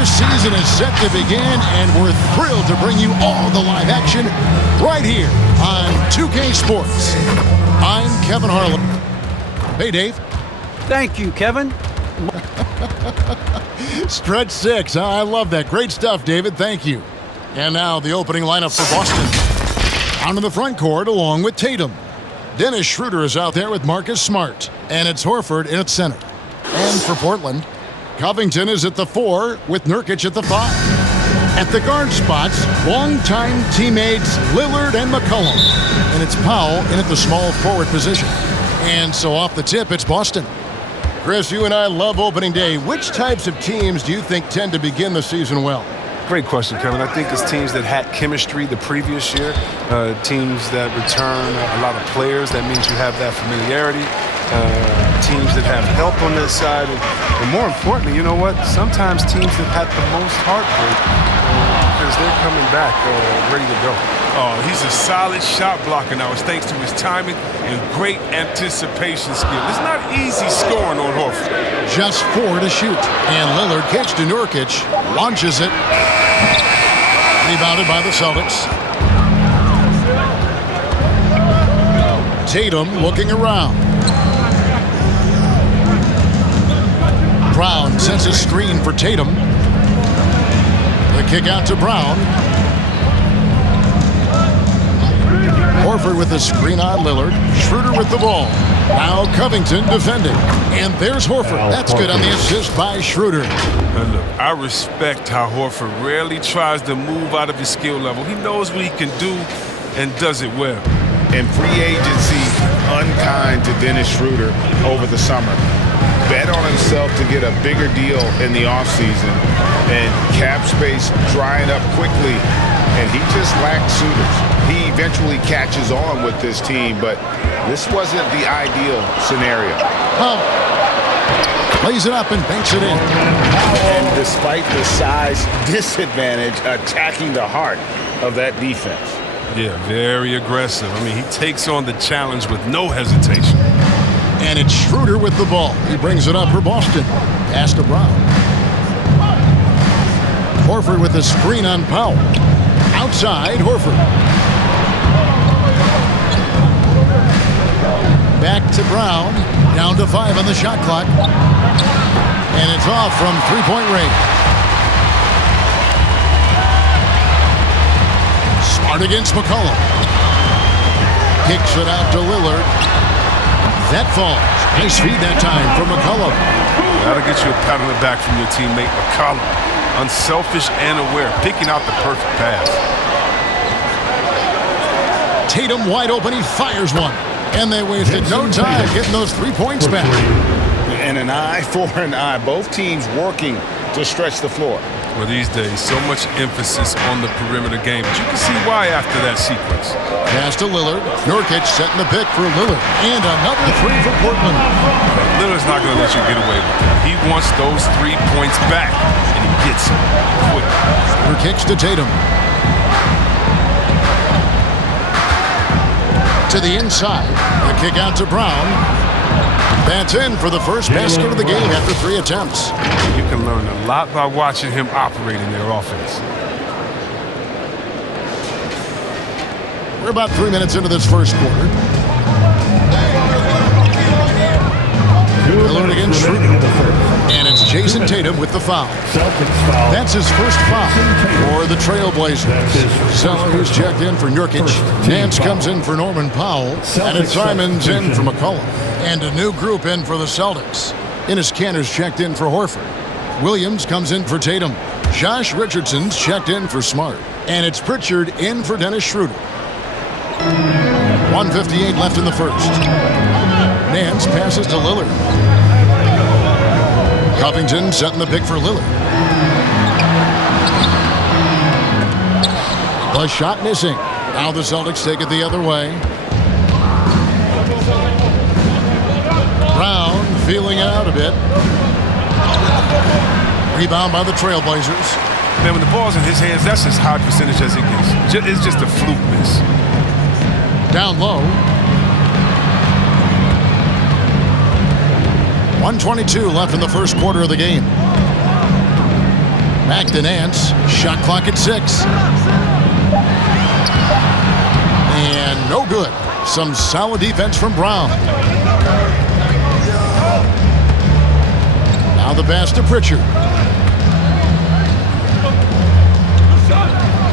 Your season is set to begin, and we're thrilled to bring you all the live action right here on 2K Sports. I'm Kevin Harlan. Hey, Dave. Thank you, Kevin. Stretch 6. I love that. Great stuff, David. Thank you. And now the opening lineup for Boston. Out in the front court along with Tatum. Dennis Schroeder is out there with Marcus Smart. And it's Horford in at center. And for Portland, Covington is at the 4 with Nurkic at the 5. At the guard spots, longtime teammates Lillard and McCollum. And it's Powell in at the small forward position. And so off the tip, it's Boston. Chris, you and I love opening day. Which types of teams do you think tend to begin the season well? Great question, Kevin. I think it's teams that had chemistry the previous year, teams that return a lot of players. That means you have that familiarity. Teams that have help on their side. And more importantly, you know what? Sometimes teams that had the most heartbreak because they're coming back ready to go. Oh, he's a solid shot blocker now. It's thanks to his timing and great anticipation skill. It's not easy scoring on Horford. Just 4 to shoot. And Lillard kicks to Nurkic, launches it. Rebounded by the Celtics. Tatum looking around. Brown sends a screen for Tatum. The kick out to Brown. Horford with the screen on Lillard. Schroeder with the ball. Now Covington defending. And there's Horford. That's good on the assist by Schroeder. Now look, I respect how Horford rarely tries to move out of his skill level. He knows what he can do and does it well. And free agency unkind to Dennis Schroeder over the summer. Bet on himself to get a bigger deal in the offseason. And cap space drying up quickly. And he just lacked suitors. He eventually catches on with this team, but this wasn't the ideal scenario. Oh. Plays it up and banks it in. And despite the size disadvantage, attacking the heart of that defense. Yeah, very aggressive. I mean, he takes on the challenge with no hesitation. And it's Schroeder with the ball. He brings it up for Boston. Pass to Brown. Horford with the screen on Powell. Outside, Horford. Back to Brown. Down to 5 on the shot clock. And it's off from three-point range. Smart against McCollum. Kicks it out to Lillard. That falls. Nice feed that time from McCollum. That'll get you a pat on the back from your teammate, McCollum. Unselfish and aware, picking out the perfect pass. Tatum wide open, he fires one. And they wasted no time getting those 3 points back. And an eye for an eye. Both teams working to stretch the floor. Well, these days, so much emphasis on the perimeter game. But you can see why after that sequence. Pass to Lillard. Nurkic setting the pick for Lillard. And another 3 for Portland. Lillard's not going to let you get away with it. He wants those 3 points back, and he gets them quick. Kicks to Tatum. To the inside. The kick out to Brown. That's in for the first basket of the game after 3 attempts. You can learn a lot by watching him operate in their offense. We're about 3 minutes into this first quarter. Lillard against Schroeder. And it's Jason Tatum with the foul. That's his first foul for the Trailblazers. Zeller, who's checked in for Nurkic. Nance comes in for Norman Powell. And it's Simons in for McCollum. And a new group in for the Celtics. Enes Kanter's checked in for Horford. Williams comes in for Tatum. Josh Richardson's checked in for Smart. And it's Pritchard in for Dennis Schroeder. 1:58 left in the first. Nance passes to Lillard. Covington setting the pick for Lillard. The shot missing. Now the Celtics take it the other way. Brown feeling it out a bit. Rebound by the Trailblazers. Man, when the ball's in his hands, that's as high percentage as it gets. It's just a fluke miss. Down low. 1:22 left in the first quarter of the game. Back to Nance. Shot clock at 6. And no good. Some solid defense from Brown. Now the pass to Pritchard.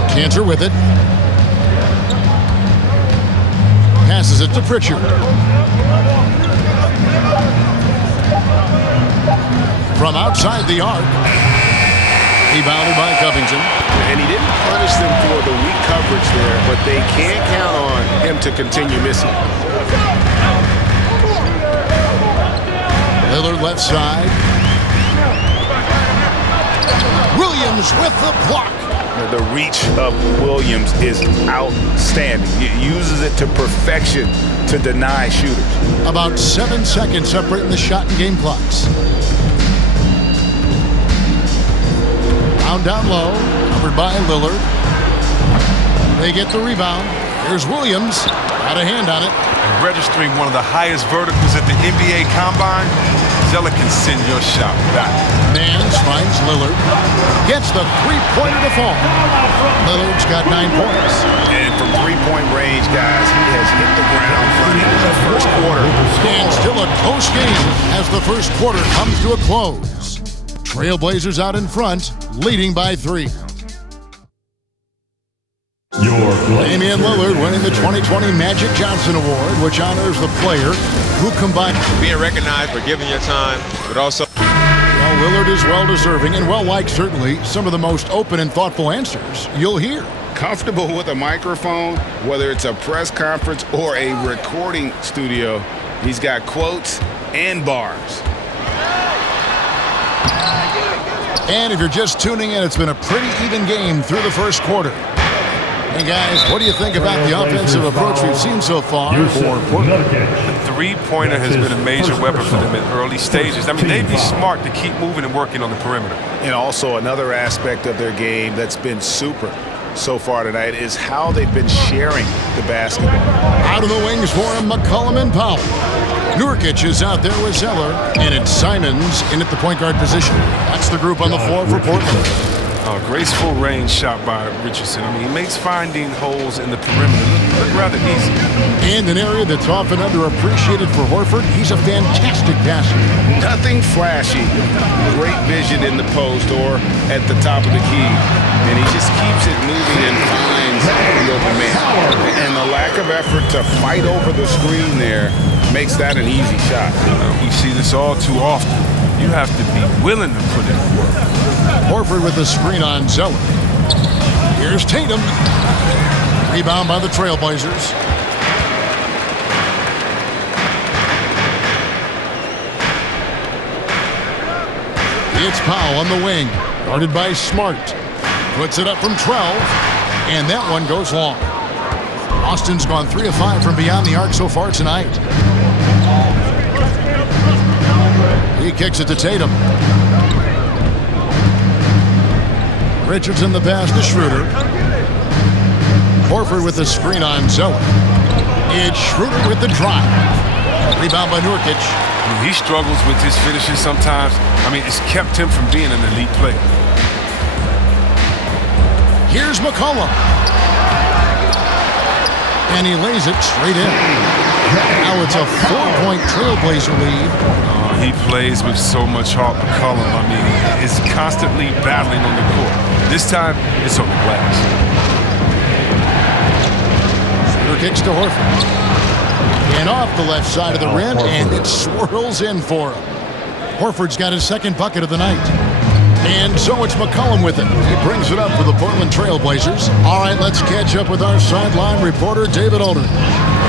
Cantor with it. Passes it to Pritchard. From outside the arc. Rebounded by Covington. And he didn't punish them for the weak coverage there, but they can't count on him to continue missing. Lillard left side. Williams with the block. The reach of Williams is outstanding. He uses it to perfection to deny shooters. About 7 seconds separating the shot and game clocks. Down low, covered by Lillard. They get the rebound. Here's Williams. Got a hand on it. And registering one of the highest verticals at the NBA Combine, Zeller can send your shot back. Nance finds Lillard. Gets the three-pointer to fall. Lillard's got 9 points. And from three-point range, guys, he has hit the ground running in the first quarter. And still a close game as the first quarter comes to a close. Trailblazers out in front, leading by 3. Damian Lillard winning the 2020 Magic Johnson Award, which honors the player who combined being recognized for giving your time, but also... Well, Lillard is well-deserving and well-liked, certainly. Some of the most open and thoughtful answers you'll hear. Comfortable with a microphone, whether it's a press conference or a recording studio, he's got quotes and bars. And if you're just tuning in, it's been a pretty even game through the first quarter. Hey guys, what do you think about the offensive approach we've seen so far for Portland? The three-pointer has been a major weapon for them in early stages. I mean, they'd be smart to keep moving and working on the perimeter. And also another aspect of their game that's been super so far tonight is how they've been sharing the basketball. Out of the wings for him, McCollum and Powell. Nurkic is out there with Zeller, and it's Simons in at the point guard position. That's the group on the floor for Portland. Graceful range shot by Richardson. I mean, he makes finding holes in the perimeter look rather easy. And an area that's often underappreciated for Horford, he's a fantastic passer. Nothing flashy. Great vision in the post or at the top of the key. And he just keeps it moving and finds the open man. And the lack of effort to fight over the screen there makes that an easy shot. We see this all too often. You have to be willing to put in work. Horford with the screen on Zeller. Here's Tatum. Rebound by the Trailblazers. It's Powell on the wing. Guarded by Smart. Puts it up from 12. And that one goes long. Austin's gone 3 of 5 from beyond the arc so far tonight. He kicks it to Tatum. Richardson the pass to Schroeder. Horford with the screen on Zeller. It's Schroeder with the drive. Rebound by Nurkic. He struggles with his finishes sometimes. I mean, it's kept him from being an elite player. Here's McCollum. And he lays it straight in. Now it's a 4-point Trailblazer lead. He plays with so much heart, McCollum. I mean, is constantly battling on the court. This time, it's on the glass. Schroeder kicks to Horford. And off the left side of the rim, and it swirls in for him. Horford's got his second bucket of the night. And so it's McCollum with it. He brings it up for the Portland Trailblazers. All right, let's catch up with our sideline reporter, David Aldridge.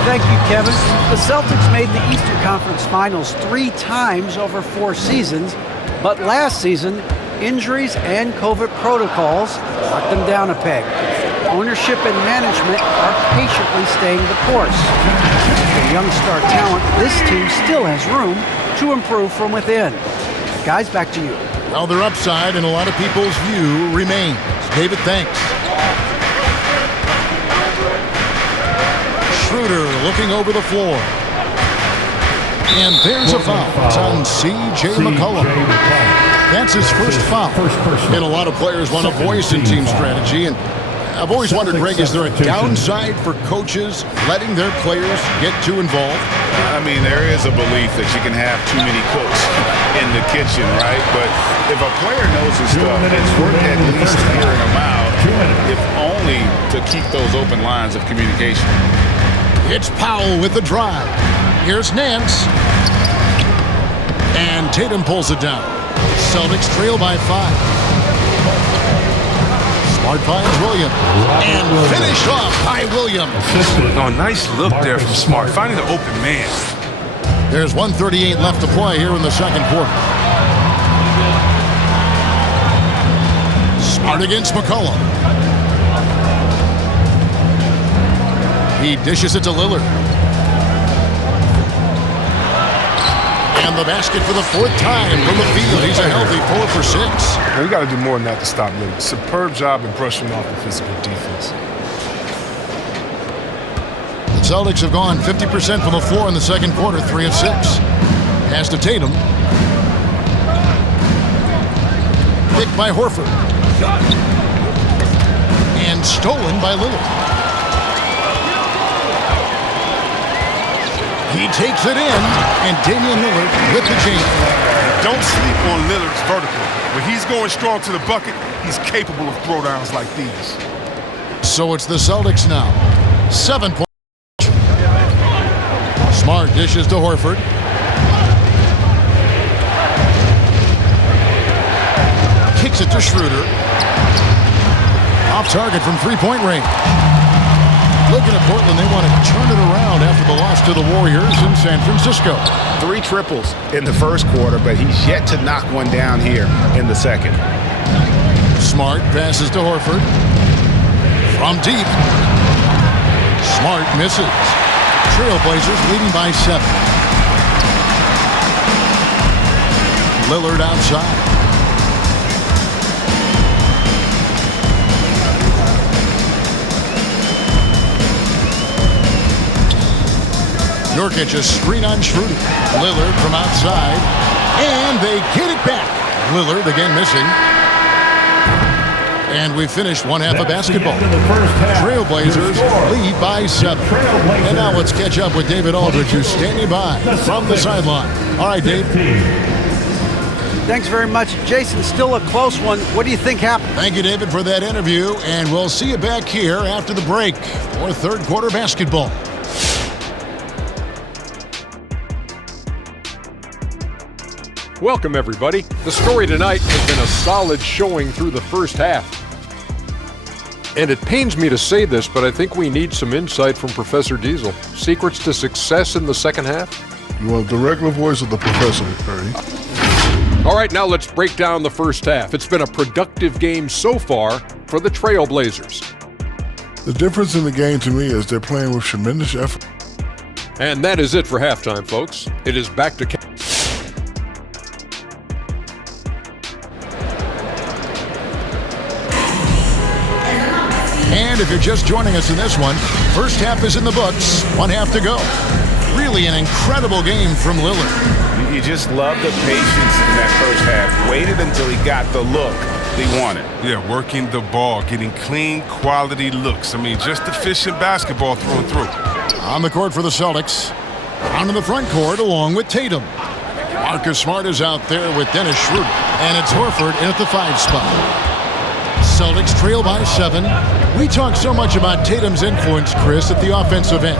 Thank you, Kevin. The Celtics made the Eastern Conference Finals 3 times over 4 seasons, but last season, injuries and COVID protocols knocked them down a peg. Ownership and management are patiently staying the course. For young star talent, this team still has room to improve from within. Guys, back to you. Well, their upside in a lot of people's view remains. David, thanks. Schroeder looking over the floor. And there's a foul. It's on C.J. McCollum. That's his first foul. And a lot of players want a voice in team strategy. And I've always wondered, Greg, is there a downside for coaches letting their players get too involved? I mean, there is a belief that you can have too many cooks in the kitchen, right? But if a player knows his stuff, it's worth at least hearing him out, if only to keep those open lines of communication. It's Powell with the drive. Here's Nance. And Tatum pulls it down. Celtics trail by 5. Smart finds Williams. And finished off by Williams. Oh, nice look there from Smart, finding the open man. There's 1:38 left to play here in the second quarter. Smart against McCollum. He dishes it to Lillard. And the basket for the 4th time from the field. He's a healthy 4 for 6. Now, you got to do more than that to stop Lillard. Superb job in brushing off the physical defense. The Celtics have gone 50% from the floor in the second quarter, 3 of 6. Pass to Tatum. Picked by Horford. And stolen by Lillard. He takes it in, and Damian Lillard with the jam. Don't sleep on Lillard's vertical. When he's going strong to the bucket, he's capable of throwdowns like these. So it's the Celtics now. 7 points. Smart dishes to Horford. Kicks it to Schroeder. Off target from three-point range. Looking at Portland, they want to turn it around after the loss to the Warriors in San Francisco. 3 triples in the first quarter, but he's yet to knock one down here in the second. Smart passes to Horford. From deep. Smart misses. Trailblazers leading by 7. Lillard outside. Nurkic a screen on Schroeder. Lillard from outside. And they get it back. Lillard again missing. And we finished one half of basketball. Trailblazers lead by 7. And now let's catch up with David Aldridge, who's standing by from the sideline. All right, Dave. Thanks very much. Jason, still a close one. What do you think happened? Thank you, David, for that interview. And we'll see you back here after the break for third quarter basketball. Welcome, everybody. The story tonight has been a solid showing through the first half. And it pains me to say this, but I think we need some insight from Professor Diesel. Secrets to success in the second half? You want the regular voice of the professor, Ernie? All right, now let's break down the first half. It's been a productive game so far for the Trailblazers. The difference in the game to me is they're playing with tremendous effort. And that is it for halftime, folks. It is back to... And if you're just joining us in this one, first half is in the books, 1 half to go. Really an incredible game from Lillard. You just love the patience in that first half. Waited until he got the look he wanted. Yeah, working the ball, getting clean, quality looks. I mean, just efficient basketball through and through. On the court for the Celtics. Down in the front court along with Tatum. Marcus Smart is out there with Dennis Schroeder. And it's Horford in at the 5 spot. Celtics trail by 7. We talk so much about Tatum's influence, Chris, at the offensive end.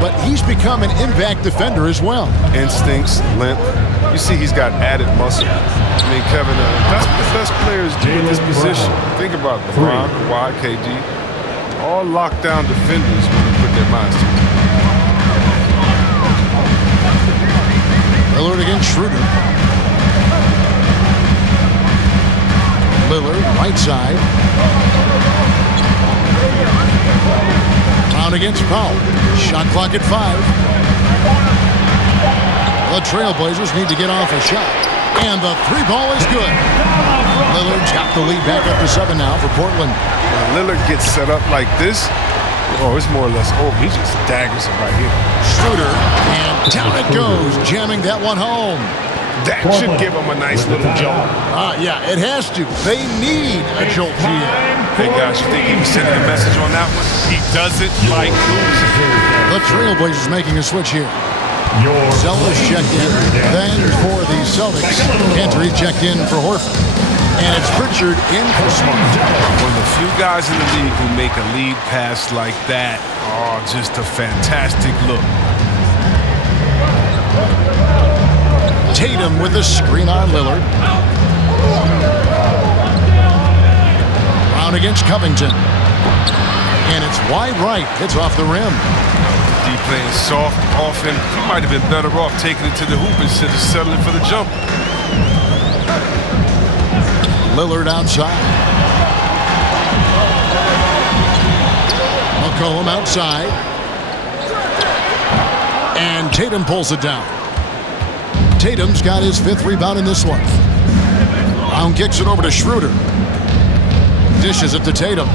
But he's become an impact defender as well. Instincts, length. You see he's got added muscle. I mean, Kevin, that's what the best players do in this position. Think about LeBron, Kawhi, KD. All lockdown defenders when they put their minds to it. Lillard against Schroeder. Lillard, right side. Brown against Powell. Shot clock at 5. The Trailblazers need to get off a shot. And the 3 ball is good. Lillard's got the lead back up to 7 now for Portland. When Lillard gets set up like this, it's more or less over. He just daggers it right here. Schroeder, and down it goes, jamming that one home. That should give them a nice little jolt. Yeah, it has to. They need a jolt here. Hey, guys, you think he was sending a message on that one? He doesn't like losing. The Trailblazers making a switch here. Zeller's checked in. Then for the Celtics, Cantor checked in for Horford. And it's Pritchard in for Smart. One of the few guys in the league who make a lead pass like that. Oh, just a fantastic look. Tatum with the screen on Lillard. Brown against Covington. And it's wide right. It's off the rim. D playing soft off him. He might have been better off taking it to the hoop instead of settling for the jump. Lillard outside. McCollum outside. And Tatum pulls it down. Tatum's got his 5th rebound in this one. Brown kicks it over to Schroeder. Dishes it to Tatum.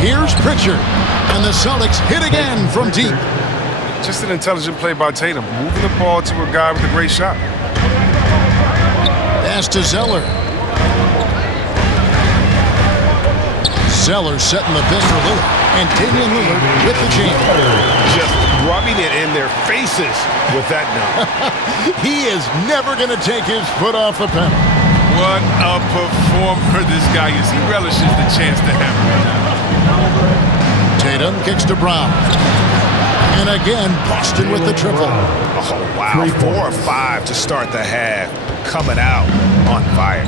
Here's Pritchard. And the Celtics hit again from deep. Just an intelligent play by Tatum. Moving the ball to a guy with a great shot. Pass to Zeller. Zeller setting the pick for Lillard. And Damian Lillard with the jam. Just rubbing it in their faces with that dunk. He is never going to take his foot off the pedal. What a performer this guy is. He relishes the chance to hammer it down. Tatum kicks to Brown. And again, Boston with the triple. Oh, wow. 4 or 5 to start the half. Coming out on fire.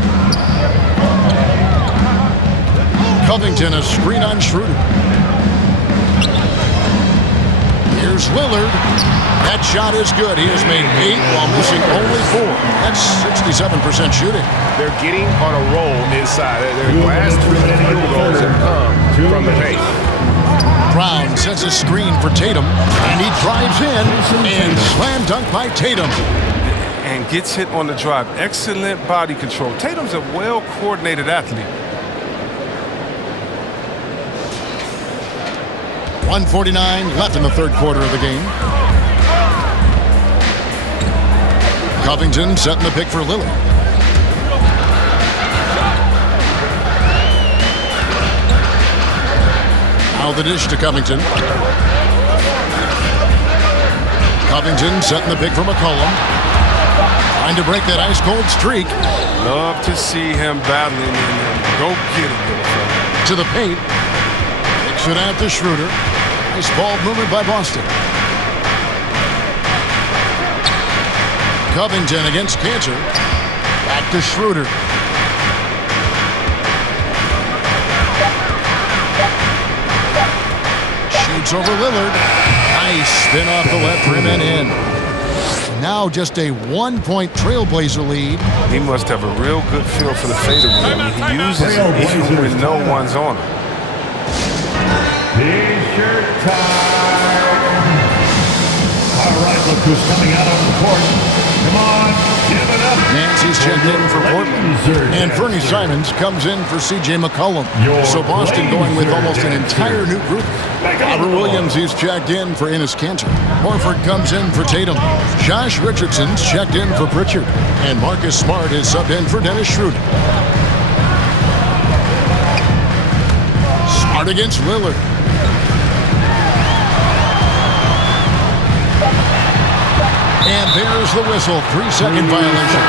Covington, a screen on Schroeder. Here's Lillard. That shot is good. He has made 8 while missing only 4. That's 67% shooting. They're getting on a roll inside. Their last 3 field goals have come from the paint. Brown sets a screen for Tatum, and he drives in, and slam dunk by Tatum. And gets hit on the drive. Excellent body control. Tatum's a well-coordinated athlete. 1:49 left in the 3rd quarter of the game. Covington setting the pick for Lillard. Now the dish to Covington. Covington setting the pick for McCollum. Trying to break that ice-cold streak. Love to see him battling and go get it, little fella. To the paint. Kicks it out to Schroeder. Nice ball movement by Boston. Covington against Cantor. Back to Schroeder. Shoots over Lillard. Nice spin off the left rim and in. Now just a 1-point Trailblazer lead. He must have a real good feel for the fadeaway. I mean, he uses it even when no one's on him. T-shirt time. All right, look who's coming out on the court. Come on, give it up. Nancy's checked in for Portland. And Fernie Simons comes in for C.J. McCollum. So Boston going with almost an entire new group. Robert Williams, he's checked in for Enes Kanter. Horford comes in for Tatum. Josh Richardson's checked in for Pritchard. And Marcus Smart is subbed in for Dennis Schroeder. Smart against Lillard. And there's the whistle, 3-second violation.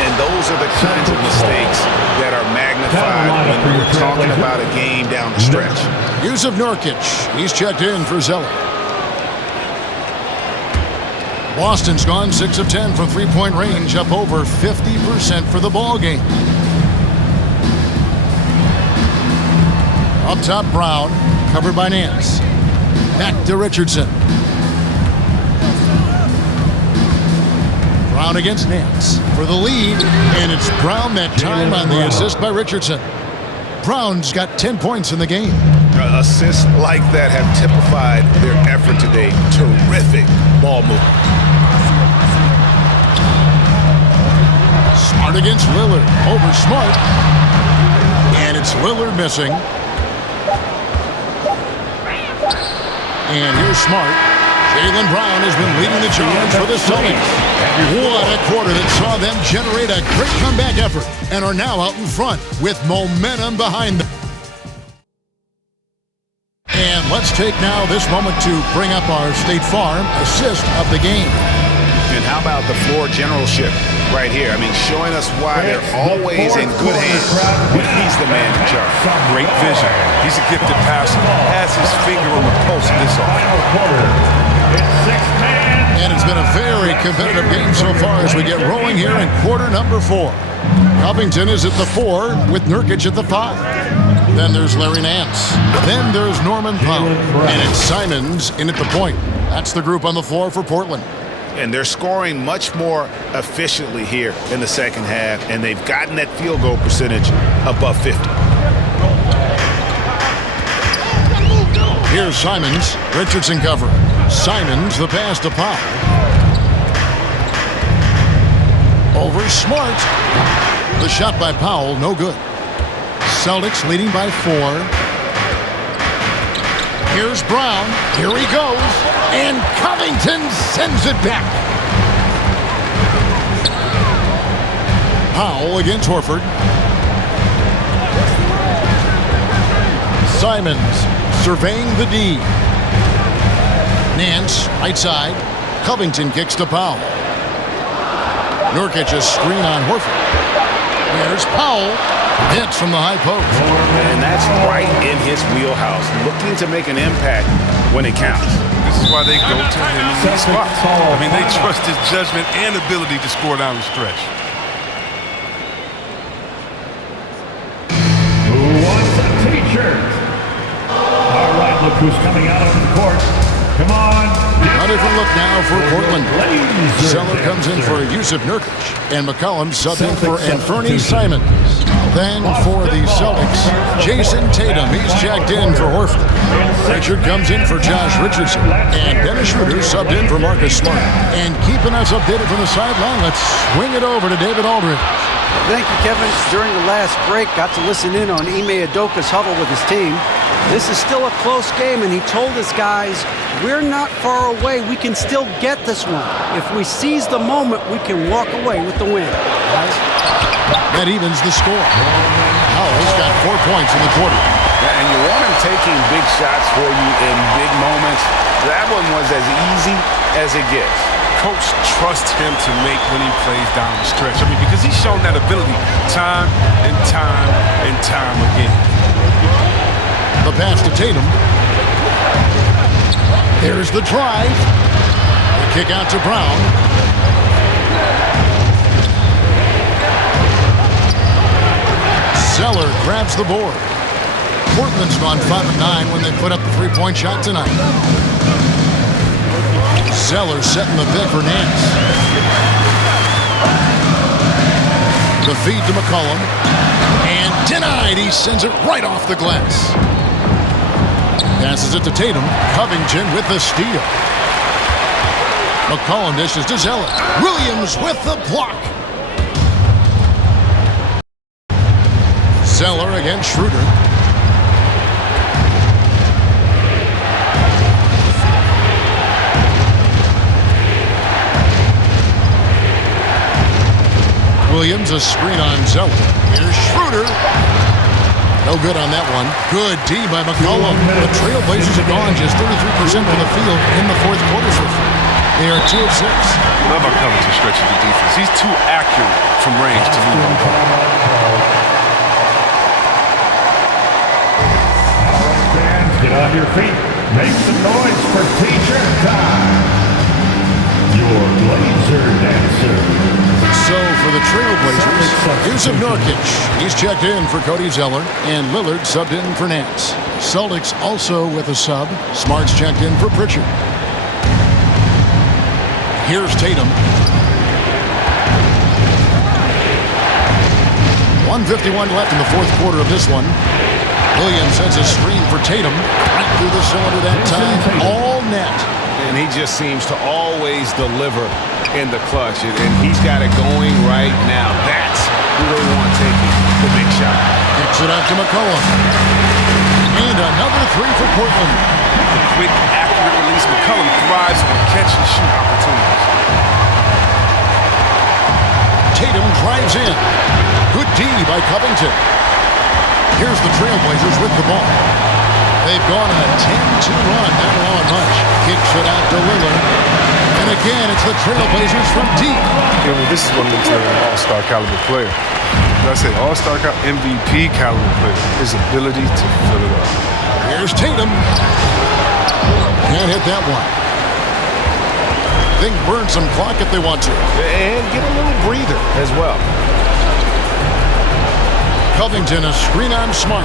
And those are the kinds of mistakes that are magnified when we're talking about a game down the stretch. Yusuf Nurkic, he's checked in for Zeller. Boston's gone 6 of 10 from three-point range, up over 50% for the ball game. Up top, Brown, covered by Nance. Back to Richardson. Brown against Nance for the lead, and it's Brown that time on the assist by Richardson. Brown's got 10 points in the game. Assists like that have typified their effort today. Terrific ball movement. Smart against Lillard, over Smart, and it's Lillard missing. And here's Smart. Jaylen Brown has been leading the charge for the Celtics. What a quarter that saw them generate a great comeback effort and are now out in front with momentum behind them. And let's take now this moment to bring up our State Farm assist of the game. And how about the floor generalship right here? I mean, showing us why they're always in good hands when he's the man in charge. Great vision. He's a gifted passer. Has his finger on the pulse of this offense. And it's been a very competitive game so far as we get rolling here in quarter number 4. Covington is at the 4 with Nurkic at the 5. Then there's Larry Nance. Then there's Norman Powell. And it's Simons in at the point. That's the group on the floor for Portland. And they're scoring much more efficiently here in the second half, and they've gotten that field goal percentage above 50. Here's Simons. Richardson covering. Simons, the pass to Powell. Over Smart. The shot by Powell, no good. Celtics leading by 4. Here's Brown. Here he goes. And Covington sends it back. Powell against Horford. Simons surveying the D. Nance, right side. Covington kicks to Powell. Nurkic a screen on Horford. There's Powell. Hits from the high post. And that's right in his wheelhouse. Looking to make an impact when it counts. This is why they go to him in these spots. I mean, they trust his judgment and ability to score down the stretch. Who wants a t-shirt? All right, look who's coming out on the court. Come on. A different look now for Portland. Zeller comes in for Yusuf Nurkic, and McCollum subbed in for Anthony Simons. Then for the Celtics, Jason Tatum. He's checked in for Horford. Richard comes in for Josh Richardson, and Dennis Schroeder subbed in for Marcus Smart. And keeping us updated from the sideline, let's swing it over to David Aldridge. Thank you, Kevin. During the last break, got to listen in on Ime Udoka's huddle with his team. This is still a close game, and he told his guys, we're not far away. We can still get this one. If we seize the moment, we can walk away with the win. Guys? That evens the score. Powell's got 4 points in the quarter. And you want him taking big shots for you in big moments. That one was as easy as it gets. Coach trusts him to make winning plays down the stretch. I mean, because he's shown that ability time and time and time again. The pass to Tatum. There's the drive. The kick out to Brown. Zeller grabs the board. Portland's gone 5 of 9 when they put up the 3-point shot tonight. Zeller setting the pick for Nance. The feed to McCollum. And denied. He sends it right off the glass. Passes it to Tatum. Covington with the steal. McCollum dishes to Zeller. Williams with the block. Zeller against Schroeder. Williams a screen on Zeller. Here's Schroeder. No good on that one. Good D by McCollum. The Trailblazers have gone just 33% from the field in the fourth quarter so far. They are 2 of 6. Love how Covington stretches the defense. He's too accurate from range to leave him alone. All right, fans, get on your feet. Make some noise for T-shirt time. Your Blazer dancer. So for the Trailblazers, Yusuf Nurkic. He's checked in for Cody Zeller, and Lillard subbed in for Nance. Celtics also with a sub. Smart's checked in for Pritchard. Here's Tatum. 1:51 left in the fourth quarter of this one. Williams sends a screen for Tatum. Right through the cylinder that time. All net. And he just seems to always deliver in the clutch. And he's got it going right now. That's who they want taking the big shot. Kicks it out to McCollum. And another three for Portland. The quick, accurate release. McCollum thrives on catch-and-shoot opportunities. Tatum drives in. Good D by Covington. Here's the Trailblazers with the ball. They've gone on a 10-2 run, not allowing much. Kicks it out to Lillard. And again, it's the Trailblazers from deep. You know, this is what makes him an all-star caliber player. As I say, all-star MVP caliber player. His ability to fill it up. Here's Tatum. Can't hit that one. They can burn some clock if they want to. And get a little breather as well. Covington, a screen on Smart.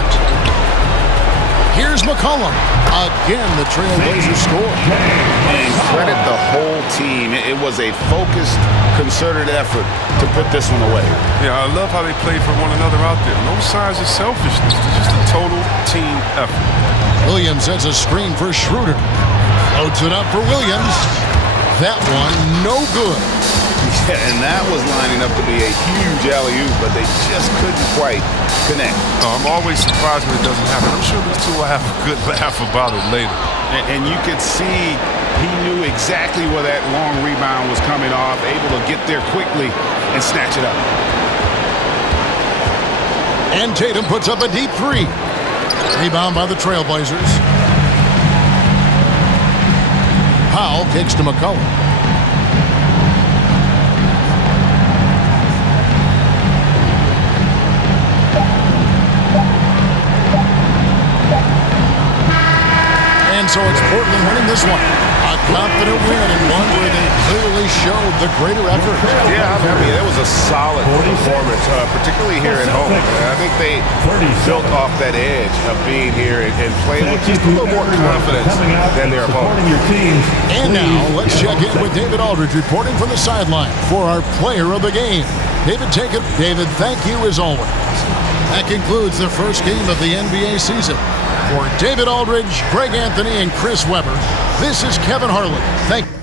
Here's McCollum. Again, the Trailblazers score. And credit the whole team. It was a focused, concerted effort to put this one away. Yeah, I love how they played for one another out there. No signs of selfishness. It's just a total team effort. Williams sets a screen for Schroeder. Floats it up for Williams. That one, no good. Yeah, and that was lining up to be a huge alley-oop, but they just couldn't quite connect. I'm always surprised when it doesn't happen. I'm sure these two will have a good laugh about it later. And you could see he knew exactly where that long rebound was coming off, able to get there quickly and snatch it up. And Tatum puts up a deep three. Rebound by the Trailblazers. Powell kicks to McCollum. And so it's Portland winning this one. A confident win and one where they clearly showed the greater effort. Yeah, I mean, that was a solid performance, particularly here at home. I think they built off that edge of being here and playing with just a little more confidence than their opponent. And now let's check in with David Aldridge reporting from the sideline for our player of the game. David, take it. David, thank you as always. That concludes the first game of the NBA season. For David Aldridge, Greg Anthony, and Chris Webber, this is Kevin Harlan. Thank you.